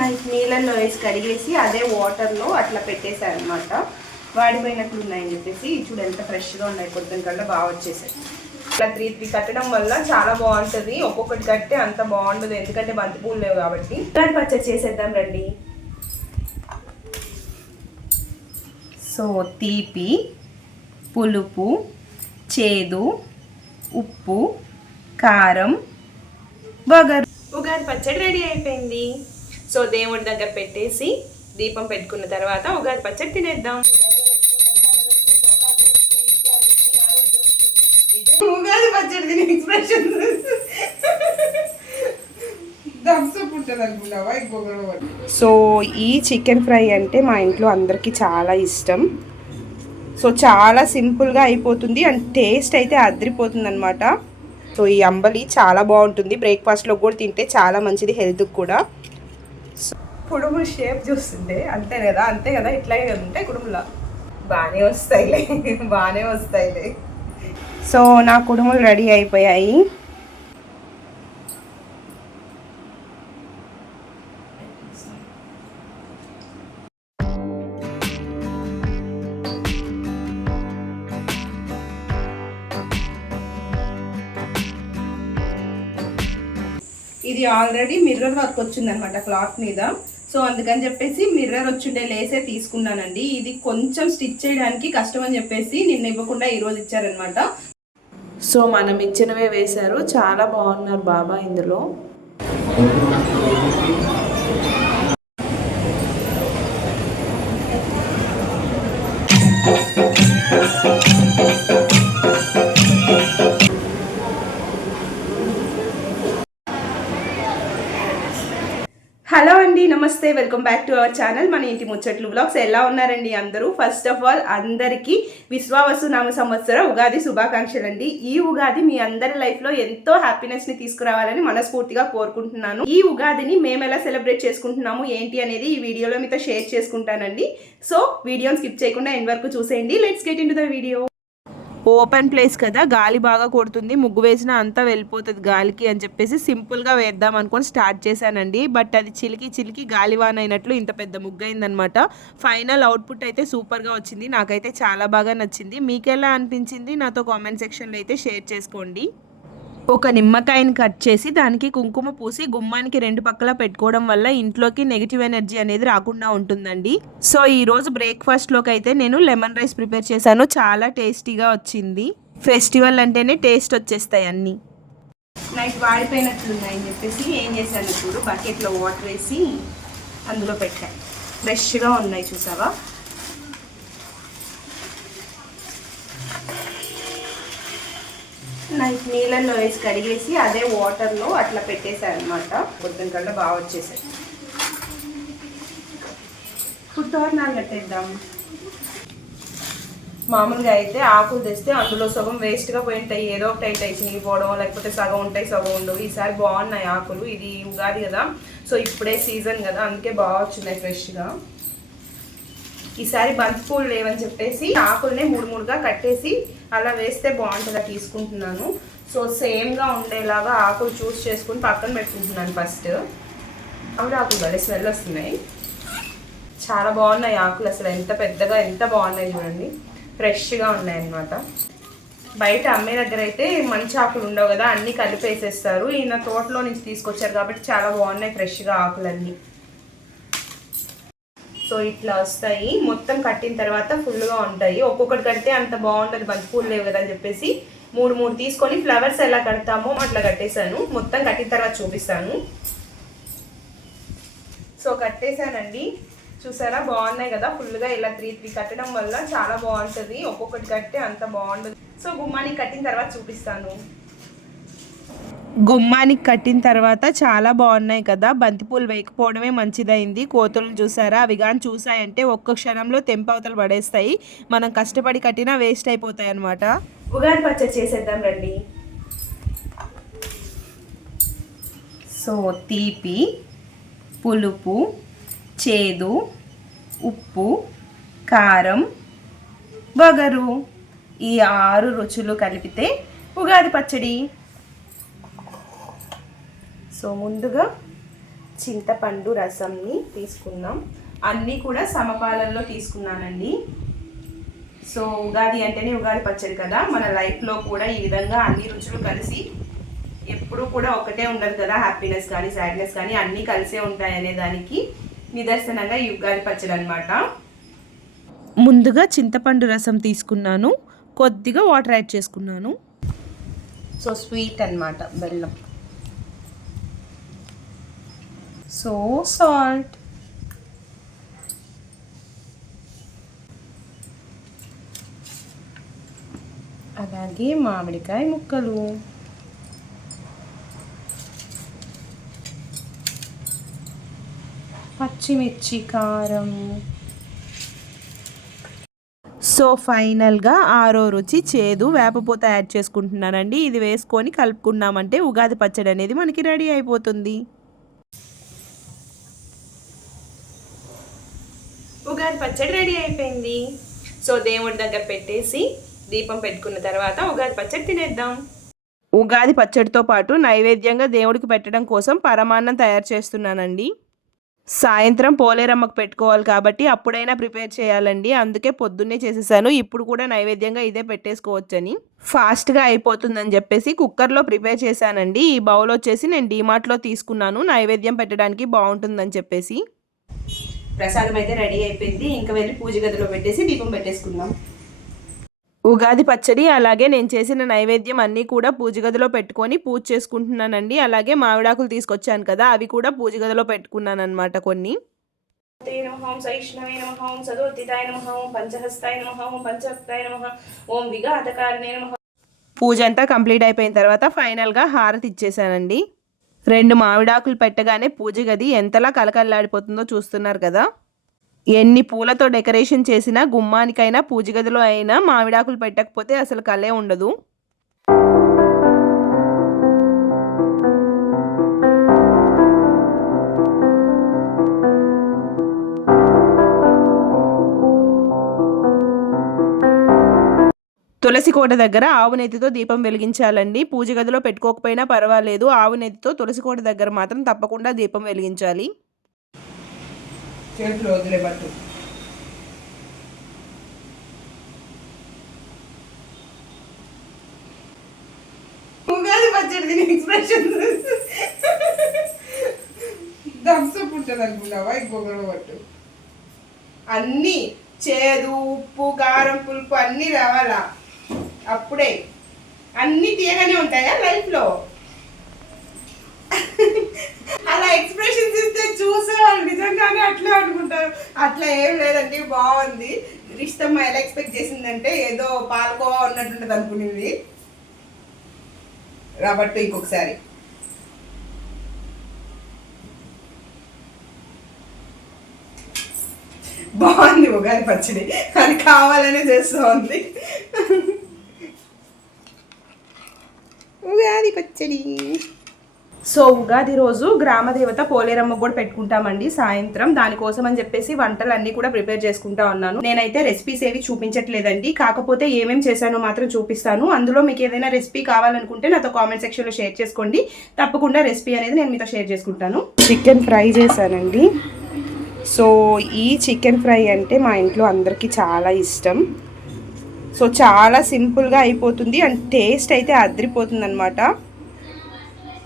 Night నీళ్ళల్లో వేసి కడిగేసి అదే వాటర్లో అట్లా పెట్టేశారు అనమాట వాడిపోయినట్లు ఉన్నాయని చెప్పేసి చూడు ఎంత ఫ్రెష్గా ఉన్నాయి పొద్దున కల్లా బాగా వచ్చేసాయి. ఇట్లా త్రీ త్రీ కట్టడం వల్ల చాలా బాగుంటుంది. ఒక్కొక్కటి కట్టే అంత బాగుండదు. ఎందుకంటే బంతిపూలు లేవు కాబట్టి. ఇలాంటి పచ్చడి చేసేద్దాం రండి. సో తీపి పులుపు చేదు ఉప్పు కారం బగరు ఉగాది పచ్చడి రెడీ అయిపోయింది. సో దేవుడి దగ్గర పెట్టేసి దీపం పెట్టుకున్న తర్వాత ఉగాది పచ్చడి తినేద్దాం. ఉగాది పచ్చడి తినే ఎక్స్ప్రెషన్ సో ఈ చికెన్ ఫ్రై అంటే మా ఇంట్లో అందరికీ చాలా ఇష్టం. సో చాలా సింపుల్గా అయిపోతుంది అండ్ టేస్ట్ అయితే అదిరిపోతుంది అనమాట సో ఈ అంబలి చాలా బాగుంటుంది. బ్రేక్ఫాస్ట్లో కూడా తింటే చాలా మంచిది హెల్త్కి కూడా. కుడుములు షేప్ చూస్తుంటే అంతే కదా అంతే కదా ఇట్లాగే కదా ఉంటాయి కుడుములా? బాగానే వస్తాయిలే బాగానే వస్తాయిలే. సో నా కుడుములు రెడీ అయిపోయాయి. ఇది ఆల్రెడీ మిర్రర్ వర్క్ వచ్చిందనమాట క్లాత్ మీద. సో అందుకని చెప్పేసి మిర్రర్ వచ్చిండే లేసే తీసుకున్నానండి. ఇది కొంచెం స్టిచ్ చేయడానికి కష్టం అని చెప్పేసి నిన్న ఇవ్వకుండా ఈరోజు ఇచ్చారనమాట సో మనం ఇచ్చినవే వేశారు. చాలా బాగున్నారు బాబా ఇందులో. Hello namaste welcome back to our channel మన ఇంటి ముచ్చట్లు బ్లాగ్స్ ఎలా ఉన్నారండి అందరూ? ఫస్ట్ ఆఫ్ ఆల్ అందరికీ విశ్వావసు నామ సంవత్సర ఉగాది శుభాకాంక్షలు అండి. ఈ ఉగాది మీ అందరి లైఫ్లో ఎంతో హ్యాపీనెస్ని తీసుకురావాలని మనస్ఫూర్తిగా కోరుకుంటున్నాను. ఈ ఉగాదిని మేము ఎలా సెలబ్రేట్ చేసుకుంటున్నాము ఏంటి అనేది ఈ వీడియోలో మీతో షేర్ చేసుకుంటానండి. సో వీడియోని స్కిప్ చేయకుండా ఎండ్ వరకు చూసేయండి. Let's get in the video open place కదా గాలి బాగా కొడుతుంది ముగ్గు వేసినా అంతా వెళ్ళిపోతుంది గాలికి అని చెప్పేసి సింపుల్గా వేద్దాం అనుకొని స్టార్ట్ చేశానండి. బట్ అది చిలికి చిలికి గాలివాన్ అయినట్లు ఇంత పెద్ద ముగ్గు అయిందనమాట ఫైనల్ అవుట్పుట్ అయితే సూపర్గా వచ్చింది. నాకైతే చాలా బాగా నచ్చింది. మీకెలా అనిపించింది? నాతో కామెంట్ సెక్షన్లో అయితే షేర్ చేసుకోండి. ఒక నిమ్మకాయని కట్ చేసి దానికి కుంకుమ పూసి గుమ్మానికి రెండు పక్కల పెట్టుకోవడం వల్ల ఇంట్లోకి నెగిటివ్ ఎనర్జీ అనేది రాకుండా ఉంటుందండి. సో ఈ రోజు బ్రేక్ఫాస్ట్లోకి అయితే నేను లెమన్ రైస్ ప్రిపేర్ చేశాను. చాలా టేస్టీగా వచ్చింది. ఫెస్టివల్ అంటేనే టేస్ట్ వచ్చేస్తాయి అన్నీ. నైట్ వాడిపోయినట్లున్నాయని చెప్పేసి ఏం చేశాను ఇప్పుడు బకెట్లో వాటర్ వేసి అందులో పెట్టాను ఫ్రెష్గా ఉన్నాయి చూసావా? నీళ్ళల్లో వేసి కడిగేసి అదే వాటర్లో అట్లా పెట్టేశాను అనమాట పొద్దున కల్లా బాగా వచ్చేసాయి. ఇప్పుడు తోరణాలు కట్టేద్దాం. మామూలుగా అయితే ఆకులు తెస్తే అందులో సగం వేస్ట్గా పోయి ఉంటాయి. ఏదో ఒకటి అయితే చినిగిపోవడం లేకపోతే సగం ఉంటాయి సగం ఉండవు. ఈసారి బాగున్నాయి ఆకులు. ఇది ఉగాది కదా. సో ఇప్పుడే సీజన్ కదా. అందుకే బాగా వచ్చినాయి ఫ్రెష్గా. ఈసారి బంతి పూలు లేవని చెప్పేసి ఆకుల్ని మూడు మూడుగా కట్టేసి అలా వేస్తే బాగుంటుందా తీసుకుంటున్నాను. సో సేమ్గా ఉండేలాగా ఆకులు చూస్ చేసుకుని పక్కన పెట్టుకుంటున్నాను ఫస్ట్. అవి ఆకులు భలే స్మెల్ వస్తున్నాయి. చాలా బాగున్నాయి ఆకులు అసలు. ఎంత పెద్దగా ఎంత బాగున్నాయి చూడండి. ఫ్రెష్గా ఉన్నాయి అన్నమాట బయట అమ్మే దగ్గర అయితే మంచి ఆకులు ఉండవు కదా అన్నీ కలిపేసేస్తారు. ఈయన తోటలో నుంచి తీసుకొచ్చారు కాబట్టి చాలా బాగున్నాయి ఫ్రెష్గా ఆకులన్నీ. సో ఇట్లా వస్తాయి. మొత్తం కట్టిన తర్వాత ఫుల్గా ఉంటాయి. ఒక్కొక్కటి కడితే అంత బాగుంటుంది. బంతిపూలు లేవు కదా అని చెప్పేసి మూడు మూడు తీసుకొని ఫ్లవర్స్ ఎలా కడతామో అట్లా కట్టేశాను. మొత్తం కట్టిన తర్వాత చూపిస్తాను. సో కట్టేశానండి. చూసారా? బాగున్నాయి కదా. ఫుల్గా ఇలా త్రీ త్రీ కట్టడం వల్ల చాలా బాగుంటుంది. ఒక్కొక్కటి కట్టే అంత బాగుంటుంది సో గుమ్మానికి కట్టిన తర్వాత చూపిస్తాను. గుమ్మానికి కట్టిన తర్వాత చాలా బాగున్నాయి కదా. బంతిపూలు వేయకపోవడమే మంచిదైంది. కోతులను చూసారా? అవి కానీ చూసాయంటే ఒక్క క్షణంలో తెంపవతలు పడేస్తాయి. మనం కష్టపడి కట్టినా వేస్ట్ అయిపోతాయి అనమాట ఉగాది పచ్చడి చేసేద్దాం రండి. సో తీపి పులుపు చేదు ఉప్పు కారం వగరు ఈ ఆరు రుచులు కలిపితే ఉగాది పచ్చడి సో ముందుగా చింతపండు రసంని తీసుకుందాం. అన్నీ కూడా సమపాలనలో తీసుకున్నానండి. సో ఉగాది అంటేనే ఉగాది పచ్చడి కదా. మన లైఫ్లో కూడా ఈ విధంగా అన్ని రుచులు కలిసి ఎప్పుడూ కూడా ఒకటే ఉండదు కదా. హ్యాపీనెస్ కానీ సాడ్నెస్ కానీ అన్నీ కలిసే ఉంటాయి అనే దానికి నిదర్శనంగా ఈ ఉగాది పచ్చడి అనమాట ముందుగా చింతపండు రసం తీసుకున్నాను. కొద్దిగా వాటర్ యాడ్ చేసుకున్నాను. సో స్వీట్ అన్నమాట బెల్లం. So salt. అలాగే మామిడికాయ ముక్కలు. పచ్చిమిర్చి కారం. సో ఫైనల్గా ఆరో రుచి చేదు వేపపూత యాడ్ చేసుకుంటున్నానండి. ఇది వేసుకొని కలుపుకున్నామంటే ఉగాది పచ్చడి అనేది మనకి రెడీ అయిపోతుంది ఉగాది పచ్చడి రెడీ అయిపోయింది. సో దేవుడి దగ్గర పెట్టేసి దీపం పెట్టుకున్న తర్వాత ఉగాది పచ్చడి తినేద్దాం. ఉగాది పచ్చడితో పాటు నైవేద్యంగా దేవుడికి పెట్టడం కోసం పరమాన్నం తయారు చేస్తున్నానండి. సాయంత్రం పోలేరమ్మకు పెట్టుకోవాలి కాబట్టి అప్పుడైనా ప్రిపేర్ చేయాలండి. అందుకే పొద్దున్నే చేసేసాను. ఇప్పుడు కూడా నైవేద్యంగా ఇదే పెట్టేసుకోవచ్చని. ఫాస్ట్గా అయిపోతుందని చెప్పేసి కుక్కర్లో ప్రిపేర్ చేశానండి. ఈ బౌల్ వచ్చేసి నేను డీమార్ట్లో తీసుకున్నాను. నైవేద్యం పెట్టడానికి బాగుంటుందని చెప్పేసి. ప్రసాదం అయితే రెడీ అయిపోయింది. ఇంకా వెళ్ళి పూజ గదిలో పెట్టేసి దీపం పెట్టేసుకుందాం. ఉగాది పచ్చడి అలాగే నేను చేసిన నైవేద్యం అన్నీ కూడా పూజ గదిలో పెట్టుకొని పూజ చేసుకుంటున్నానండి. అలాగే మామిడాకులు తీసుకొచ్చాను కదా అవి కూడా పూజ గదిలో పెట్టుకున్నాను అనమాట కొన్ని పూజ అంతా కంప్లీట్ అయిపోయిన తర్వాత ఫైనల్గా హారతి ఇచ్చేసానండి రెండు మామిడాకులు పెట్టగానే పూజ గది ఎంతలా కలకల్లాడిపోతుందో చూస్తున్నారు కదా. ఎన్ని పూలతో డెకరేషన్ చేసినా గుమ్మానికైనా పూజ గదిలో అయినా మామిడాకులు పెట్టకపోతే అసలు కలే ఉండదు. తులసి కోట దగ్గర ఆవు నెత్తితో దీపం వెలిగించాలండి. పూజ గదిలో పెట్టుకోకపోయినా పర్వాలేదు. ఆవు నెత్తితో తులసి కోట దగ్గర మాత్రం తప్పకుండా దీపం వెలిగించాలి. చేతులు ఉగాది పచ్చడి ఎక్స్ప్రెషన్ ఇంకొకరు పట్టు. అన్నీ చేదు ఉప్పు కారం పులుపు అన్నీ రావాలా? అప్పుడే. అన్ని తీయగానే ఉంటాయా లైఫ్లో? అలా ఎక్స్ప్రెషన్స్ ఇస్తే చూసే వాళ్ళు నిజంగానే అట్లే అనుకుంటారు. అట్లా ఏం లేదండి బాగుంది. రిష్టమ్మ ఎలా ఎక్స్పెక్ట్ చేసిందంటే ఏదో పాలకోవా ఉన్నట్టుంటది అనుకునేది. రాబట్టు ఇంకొకసారి. బాగుంది ఉగాది పచ్చడి. అది కావాలనే చేస్తూ ఉంది ఉగాది పచ్చడి. సో ఉగాది రోజు గ్రామదేవత పోలేరమ్మ కూడా పెట్టుకుంటామండి సాయంత్రం. దానికోసం అని చెప్పేసి వంటలు అన్ని కూడా ప్రిపేర్ చేసుకుంటా ఉన్నాను. నేనైతే రెసిపీస్ ఏవి చూపించట్లేదండి. కాకపోతే ఏమేం చేశానో మాత్రం చూపిస్తాను. అందులో మీకు ఏదైనా రెసిపీ కావాలనుకుంటే నాతో కామెంట్ సెక్షన్లో షేర్ చేసుకోండి. తప్పకుండా రెసిపీ అనేది నేను మీతో షేర్ చేసుకుంటాను. చికెన్ ఫ్రై చేశానండి. సో ఈ చికెన్ ఫ్రై అంటే మా ఇంట్లో అందరికీ చాలా ఇష్టం. సో చాలా సింపుల్గా అయిపోతుంది అండ్ టేస్ట్ అయితే అదిరిపోతుంది అనమాట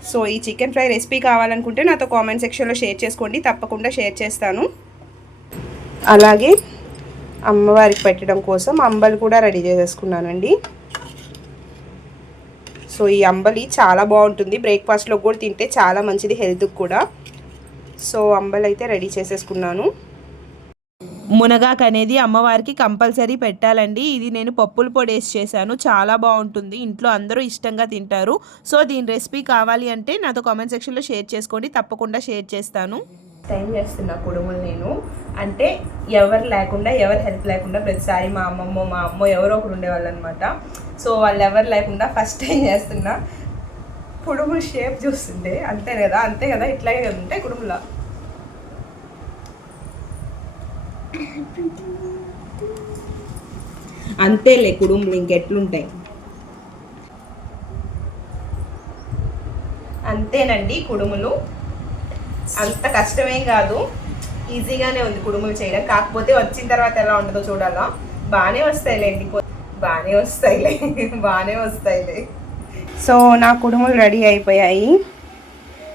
సో ఈ చికెన్ ఫ్రై రెసిపీ కావాలనుకుంటే నాతో కామెంట్ సెక్షన్లో షేర్ చేసుకోండి తప్పకుండా షేర్ చేస్తాను. అలాగే అమ్మవారికి పెట్టడం కోసం అంబలి కూడా రెడీ చేసేసుకున్నానండి. సో ఈ అంబలి చాలా బాగుంటుంది బ్రేక్ఫాస్ట్లో కూడా తింటే చాలా మంచిది హెల్త్కి కూడా. సో అంబలి అయితే రెడీ చేసేసుకున్నాను. మునగాకు అనేది అమ్మవారికి కంపల్సరీ పెట్టాలండి. ఇది నేను పప్పుల పొడి వేసి చేశాను. చాలా బాగుంటుంది. ఇంట్లో అందరూ ఇష్టంగా తింటారు. సో దీని రెసిపీ కావాలి అంటే నాతో కామెంట్ సెక్షన్లో షేర్ చేసుకోండి. తప్పకుండా షేర్ చేస్తాను. టైం చేస్తున్న కుడుములు నేను. అంటే ఎవరు లేకుండా ఎవరు హెల్ప్ లేకుండా ప్రతిసారి మా అమ్మమ్మ మా అమ్మ ఎవరో ఒకరు ఉండేవాళ్ళు అనమాట సో వాళ్ళు ఎవరు లేకుండా ఫస్ట్ టైం చేస్తున్నా. కుడుములు షేప్ చూస్తుండే అంతే కదా అంతే కదా ఇట్లాగే కదా ఉంటాయి కుడుములా? అంతేలే కుడుములు ఇంకెట్లుంటాయి. అంతేనండి కుడుములు. అంత కష్టమేం కాదు. ఈజీగానే ఉంది కుడుములు చేయడం. కాకపోతే వచ్చిన తర్వాత ఎలా ఉంటుందో చూడాలా. బాగానే వస్తాయిలేండి. బాగానే వస్తాయిలే. బాగానే వస్తాయిలే. సో నా కుడుములు రెడీ అయిపోయాయి.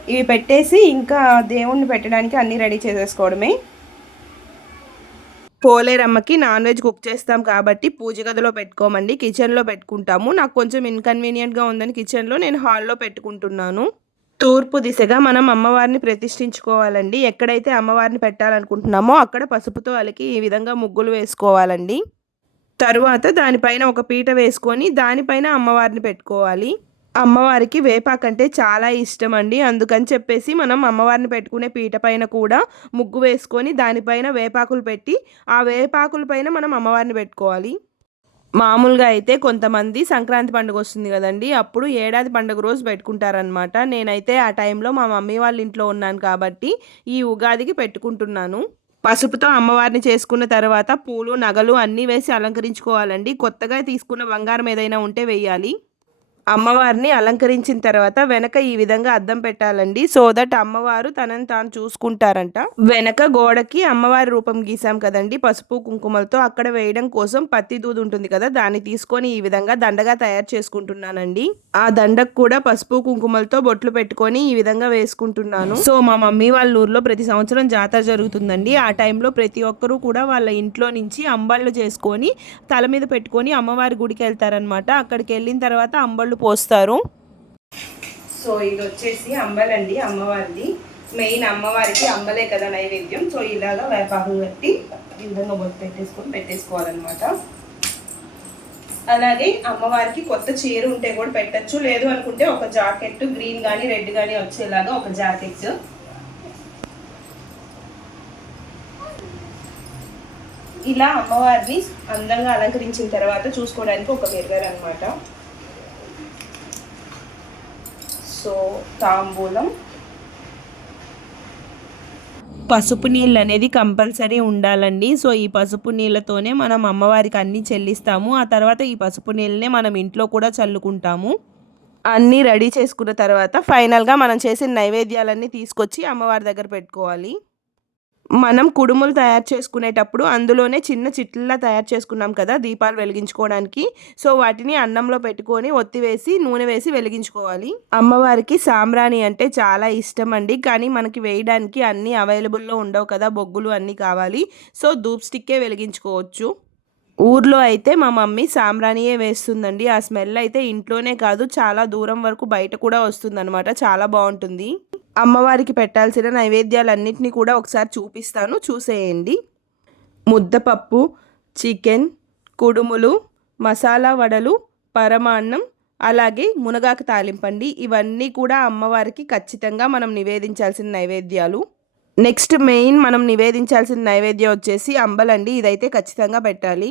ఇవి పెట్టేసి ఇంకా దేవుణ్ణి పెట్టడానికి అన్నీ రెడీ చేసేసుకోవడమే. పోలేరమ్మకి నాన్ వెజ్ కుక్ చేస్తాం కాబట్టి పూజ గదిలో పెట్టుకోమండి కిచెన్లో పెట్టుకుంటాము. నాకు కొంచెం ఇన్కన్వీనియంట్గా ఉందని కిచెన్లో నేను హాల్లో పెట్టుకుంటున్నాను. తూర్పు దిశగా మనం అమ్మవారిని ప్రతిష్ఠించుకోవాలండి. ఎక్కడైతే అమ్మవారిని పెట్టాలనుకుంటున్నామో అక్కడ పసుపుతో అలికి ఈ విధంగా ముగ్గులు వేసుకోవాలండి. తరువాత దానిపైన ఒక పీట వేసుకొని దానిపైన అమ్మవారిని పెట్టుకోవాలి. అమ్మవారికి వేపాకంటే చాలా ఇష్టం అండి అందుకని చెప్పేసి మనం అమ్మవారిని పెట్టుకునే పీట పైన కూడా ముగ్గు వేసుకొని దానిపైన వేపాకులు పెట్టి ఆ వేపాకుల పైన మనం అమ్మవారిని పెట్టుకోవాలి. మామూలుగా అయితే కొంతమంది సంక్రాంతి పండుగ వస్తుంది కదండి. అప్పుడు ఏడాది పండుగ రోజు పెట్టుకుంటారనమాట నేనైతే ఆ టైంలో మా మమ్మీ వాళ్ళ ఇంట్లో ఉన్నాను కాబట్టి ఈ ఉగాదికి పెట్టుకుంటున్నాను. పసుపుతో అమ్మవారిని చేసుకున్న తర్వాత పూలు నగలు అన్నీ వేసి అలంకరించుకోవాలండి. కొత్తగా తీసుకున్న బంగారం ఏదైనా ఉంటే వేయాలి. అమ్మవారిని అలంకరించిన తర్వాత వెనక ఈ విధంగా అద్దం పెట్టాలండి. సో దట్ అమ్మవారు తనని తాను చూసుకుంటారంట. వెనక గోడకి అమ్మవారి రూపం గీసాం కదండి. పసుపు కుంకుమలతో అక్కడ వేయడం కోసం పత్తి దూది ఉంటుంది కదా దాన్ని తీసుకొని ఈ విధంగా దండగా తయారు చేసుకుంటున్నానండి. ఆ దండకు కూడా పసుపు కుంకుమలతో బొట్లు పెట్టుకొని ఈ విధంగా వేసుకుంటున్నాను. సో మా మమ్మీ వాళ్ళ ఊర్లో ప్రతి సంవత్సరం జాతర జరుగుతుందండి. ఆ టైంలో ప్రతి ఒక్కరూ కూడా వాళ్ళ ఇంట్లో నుంచి అంబళ్ళు చేసుకొని తల మీద పెట్టుకొని అమ్మవారి గుడికి వెళ్తారనమాట అక్కడికి వెళ్ళిన తర్వాత అంబళ్ళు పోస్తారు. సో ఇది వచ్చేసి అంబలండి అమ్మవారిది. మెయిన్ అమ్మవారికి అంబలే కదా నైవేద్యం. సో ఇలాగా వేపాకు కట్టి ఈ విధంగా బొత్తు పెట్టేసుకొని పెట్టేసుకోవాలన్నమాట. అలాగే అమ్మవారికి కొత్త చీర ఉంటే కూడా పెట్టచ్చు. లేదు అనుకుంటే ఒక జాకెట్ గ్రీన్ కానీ రెడ్ కానీ వచ్చేలాగా ఒక జాకెట్. ఇలా అమ్మవారిని అందంగా అలంకరించిన తర్వాత చూసుకోవడానికి ఒక మిర్రర్ అనమాట సో తాంబూలం. పసుపు నీళ్ళు అనేది కంపల్సరీ ఉండాలండి. సో ఈ పసుపు నీళ్ళతోనే మనం అమ్మవారికి అన్నీ చెల్లిస్తాము. ఆ తర్వాత ఈ పసుపు నీళ్ళనే మనం ఇంట్లో కూడా చల్లుకుంటాము. అన్నీ రెడీ చేసుకున్న తర్వాత ఫైనల్గా మనం చేసిన నైవేద్యాలన్నీ తీసుకొచ్చి అమ్మవారి దగ్గర పెట్టుకోవాలి. మనం కుడుములు తయారు చేసుకునేటప్పుడు అందులోనే చిన్న చిట్లలా తయారు చేసుకున్నాం కదా దీపాలు వెలిగించుకోవడానికి. సో వాటిని అన్నంలో పెట్టుకొని ఒత్తి వేసి నూనె వేసి వెలిగించుకోవాలి. అమ్మవారికి సాంబ్రాణి అంటే చాలా ఇష్టం అండి. కానీ మనకి వేయడానికి అన్నీ అవైలబుల్లో ఉండవు కదా బొగ్గులు అన్నీ కావాలి. సో ధూప్ స్టిక్కే వెలిగించుకోవచ్చు. ఊర్లో అయితే మా మమ్మీ సాంబ్రాణియే వేస్తుందండి. ఆ స్మెల్ అయితే ఇంట్లోనే కాదు చాలా దూరం వరకు బయట కూడా వస్తుందన్నమాట. చాలా బాగుంటుంది. అమ్మవారికి పెట్టాల్సిన నైవేద్యాలన్నింటినీ కూడా ఒకసారి చూపిస్తాను. చూసేయండి. ముద్దపప్పు చికెన్ కుడుములు మసాలా వడలు పరమాన్నం అలాగే మునగాకు తాలింపండి. ఇవన్నీ కూడా అమ్మవారికి ఖచ్చితంగా మనం నివేదించాల్సిన నైవేద్యాలు. నెక్స్ట్ మెయిన్ మనం నివేదించాల్సిన నైవేద్యం వచ్చేసి అంబలండి. ఇదైతే ఖచ్చితంగా పెట్టాలి.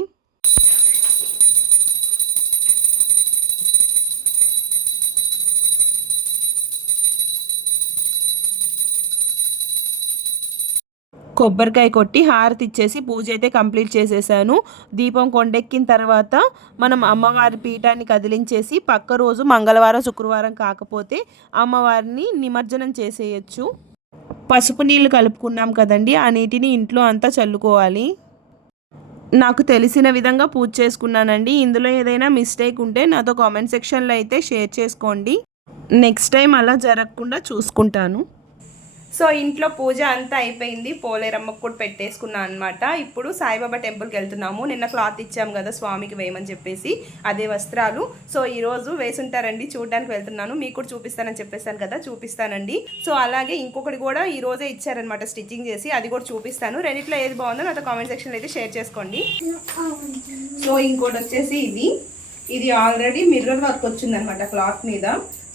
కొబ్బరికాయ కొట్టి హారతి ఇచ్చేసి పూజ అయితే కంప్లీట్ చేసేసాను. దీపం కొండెక్కిన తర్వాత మనం అమ్మవారి పీఠాన్ని కదిలించేసి పక్క రోజు మంగళవారం శుక్రవారం కాకపోతే అమ్మవారిని నిమజ్జనం చేసేయచ్చు. పసుపు నీళ్ళు కలుపుకున్నాం కదండి ఆ నీటిని ఇంట్లో అంతా చల్లుకోవాలి. నాకు తెలిసిన విధంగా పూజ చేసుకున్నానండి. ఇందులో ఏదైనా మిస్టేక్ ఉంటే నాతో కామెంట్ సెక్షన్లో అయితే షేర్ చేసుకోండి. నెక్స్ట్ టైం అలా జరగకుండా చూసుకుంటాను. సో ఇంట్లో పూజ అంతా అయిపోయింది. పోలేరమ్మకు కూడా పెట్టేసుకున్నాను అనమాట ఇప్పుడు సాయిబాబా టెంపుల్కి వెళ్తున్నాము. నిన్న క్లాత్ ఇచ్చాము కదా స్వామికి వేయమని చెప్పేసి అదే వస్త్రాలు. సో ఈరోజు వేసుంటారండి. చూడడానికి వెళ్తున్నాను. మీకు కూడా చూపిస్తానని చెప్పేసాను కదా చూపిస్తానండి. సో అలాగే ఇంకొకటి కూడా ఈ రోజే ఇచ్చారనమాట స్టిచ్చింగ్ చేసి. అది కూడా చూపిస్తాను. రెండిట్లో ఏది బాగుందో నాతో కామెంట్ సెక్షన్లో అయితే షేర్ చేసుకోండి. సో ఇంకోటి వచ్చేసి ఇది. ఇది ఆల్రెడీ మిర్రర్ వర్క్ వచ్చిందనమాట క్లాత్ మీద.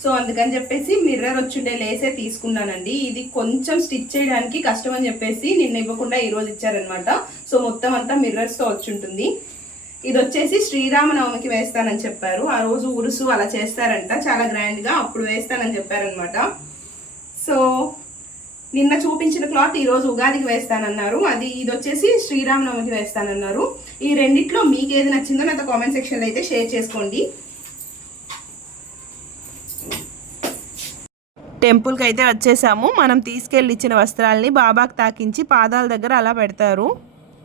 సో అందుకని చెప్పేసి మిర్రర్ వచ్చిండే లేసే తీసుకున్నానండి. ఇది కొంచెం స్టిచ్ చేయడానికి కష్టం అని చెప్పేసి నిన్న ఇవ్వకుండా ఈరోజు ఇచ్చారనమాట సో మొత్తం అంతా మిర్రర్స్తో వచ్చింటుంది. ఇది వచ్చేసి శ్రీరామనవమికి వేస్తానని చెప్పారు. ఆ రోజు ఉరుసు అలా చేస్తారంట. చాలా గ్రాండ్గా అప్పుడు వేస్తానని చెప్పారనమాట సో నిన్న చూపించిన క్లాత్ ఈ రోజు ఉగాదికి వేస్తానన్నారు. అది ఇది వచ్చేసి శ్రీరామనవమికి వేస్తానన్నారు. ఈ రెండిట్లో మీకు ఏది నచ్చిందో నాతో కామెంట్ సెక్షన్లో అయితే షేర్ చేసుకోండి. టెంపుల్కి అయితే వచ్చేసాము. మనం తీసుకెళ్ళి ఇచ్చిన వస్త్రాల్ని బాబాకి తాకించి పాదాల దగ్గర అలా పెడతారు.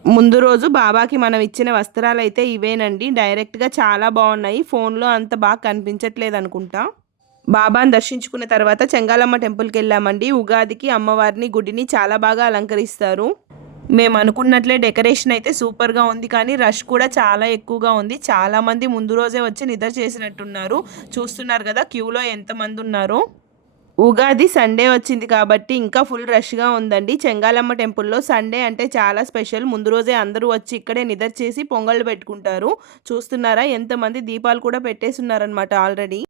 ముందు రోజు బాబాకి మనం ఇచ్చిన వస్త్రాలు అయితే ఇవేనండి. డైరెక్ట్గా చాలా బాగున్నాయి. ఫోన్లో అంత బాగా కనిపించట్లేదు అనుకుంటా. బాబాను దర్శించుకున్న తర్వాత చెంగాలమ్మ టెంపుల్కి వెళ్ళామండి. ఉగాదికి అమ్మవారిని గుడిని చాలా బాగా అలంకరిస్తారు. మేము అనుకున్నట్లే డెకరేషన్ అయితే సూపర్గా ఉంది. కానీ రష్ కూడా చాలా ఎక్కువగా ఉంది. చాలామంది ముందు రోజే వచ్చి నిద్ర చేసినట్టున్నారు. చూస్తున్నారు కదా క్యూలో ఎంతమంది ఉన్నారో. ఉగాది సండే వచ్చింది కాబట్టి ఇంకా ఫుల్ రష్గా ఉందండి. చెంగాలమ్మ టెంపుల్లో సండే అంటే చాలా స్పెషల్. ముందు రోజే అందరూ వచ్చి ఇక్కడే నిద్ర చేసి పొంగళ్ళు పెట్టుకుంటారు. చూస్తున్నారా? ఎంతమంది దీపాలు కూడా పెట్టేస్తున్నారనమాట ఆల్రెడీ.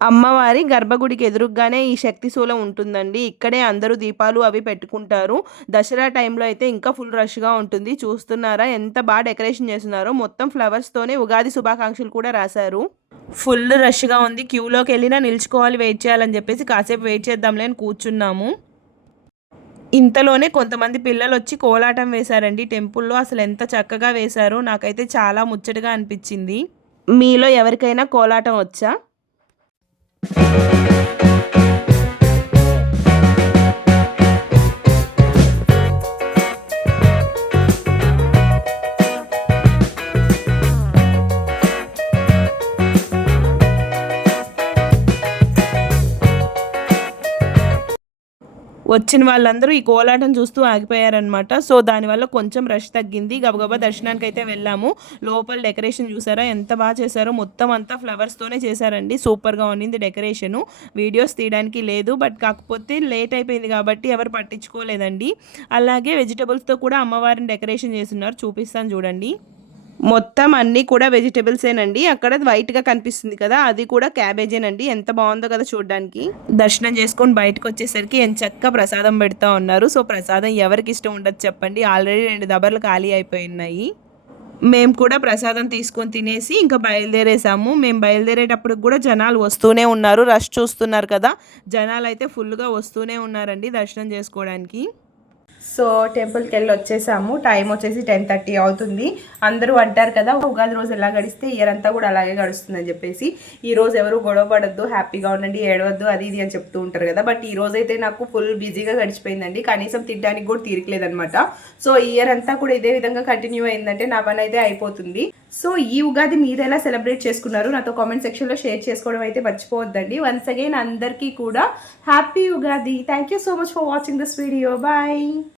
అమ్మవారి గర్భగుడికి ఎదురుగానే ఈ శక్తి శూలం ఉంటుందండి. ఇక్కడే అందరూ దీపాలు అవి పెట్టుకుంటారు. దసరా టైంలో అయితే ఇంకా ఫుల్ రష్గా ఉంటుంది. చూస్తున్నారా ఎంత బాగా డెకరేషన్ చేస్తున్నారో. మొత్తం ఫ్లవర్స్తోనే ఉగాది శుభాకాంక్షలు కూడా రాశారు. ఫుల్ రష్గా ఉంది. క్యూలోకి వెళ్ళినా నిల్చుకోవాలి వెయిట్ చేయాలని చెప్పేసి కాసేపు వెయిట్ చేద్దాంలే అని కూర్చున్నాము. ఇంతలోనే కొంతమంది పిల్లలు వచ్చి కోలాటం వేశారండి. టెంపుల్లో అసలు ఎంత చక్కగా వేశారో నాకైతే చాలా ముచ్చటగా అనిపించింది. మీలో ఎవరికైనా కోలాటం వచ్చా? Thank you. వచ్చిన వాళ్ళందరూ ఈ కోలాటం చూస్తూ ఆగిపోయారనమాట సో దానివల్ల కొంచెం రష్ తగ్గింది. గబగబా దర్శనానికి అయితే వెళ్ళాము. లోపల డెకరేషన్ చూసారా? ఎంత బాగా చేశారో. మొత్తం అంతా ఫ్లవర్స్తోనే చేశారండి. సూపర్గా ఉన్నింది డెకరేషను. వీడియోస్ తీయడానికి లేదు. బట్ కాకపోతే లేట్ అయిపోయింది కాబట్టి ఎవరు పట్టించుకోలేదండి. అలాగే వెజిటబుల్స్తో కూడా అమ్మవారిని డెకరేషన్ చేస్తున్నారు. చూపిస్తాను చూడండి. మొత్తం అన్నీ కూడా వెజిటేబుల్సేనండి అక్కడ వైట్గా కనిపిస్తుంది కదా అది కూడా క్యాబేజేనండి ఎంత బాగుందో కదా చూడడానికి. దర్శనం చేసుకొని బయటకు వచ్చేసరికి ఎంత చక్క ప్రసాదం పెడతా ఉన్నారు. సో ప్రసాదం ఎవరికి ఇష్టం ఉండదు చెప్పండి. ఆల్రెడీ రెండు దబర్లు ఖాళీ అయిపోయి ఉన్నాయి మేము కూడా ప్రసాదం తీసుకొని తినేసి ఇంకా బయలుదేరేసాము. మేము బయలుదేరేటప్పుడు కూడా జనాలు వస్తూనే ఉన్నారు. రష్ చూస్తున్నారు కదా. జనాలు అయితే ఫుల్గా వస్తూనే ఉన్నారండి దర్శనం చేసుకోవడానికి. సో టెంపుల్కి వెళ్ళి వచ్చేసాము. టైం వచ్చేసి టెన్ థర్టీ అవుతుంది. అందరూ అంటారు కదా ఉగాది రోజు ఎలా గడిస్తే ఇయర్ అంతా కూడా అలాగే గడుస్తుందని చెప్పేసి. ఈ రోజు ఎవరు గొడవ పడద్దు హ్యాపీగా ఉండండి ఏడవద్దు అది ఇది అని చెప్తూ ఉంటారు కదా. బట్ ఈ రోజు అయితే నాకు ఫుల్ బిజీగా గడిచిపోయిందండి. కనీసం తినడానికి కూడా తీరికలేదనమాట సో ఇయర్ అంతా కూడా ఇదే విధంగా కంటిన్యూ అయిందంటే నా పని అయితే అయిపోతుంది. సో ఈ ఉగాది మీరు ఎలా సెలబ్రేట్ చేసుకున్నారు? నాతో కామెంట్ సెక్షన్లో షేర్ చేసుకోవడం అయితే మర్చిపోవద్దండి. వన్స్ అగైన్ అందరికీ కూడా happy Ugadi. Thank you so much for watching this video bye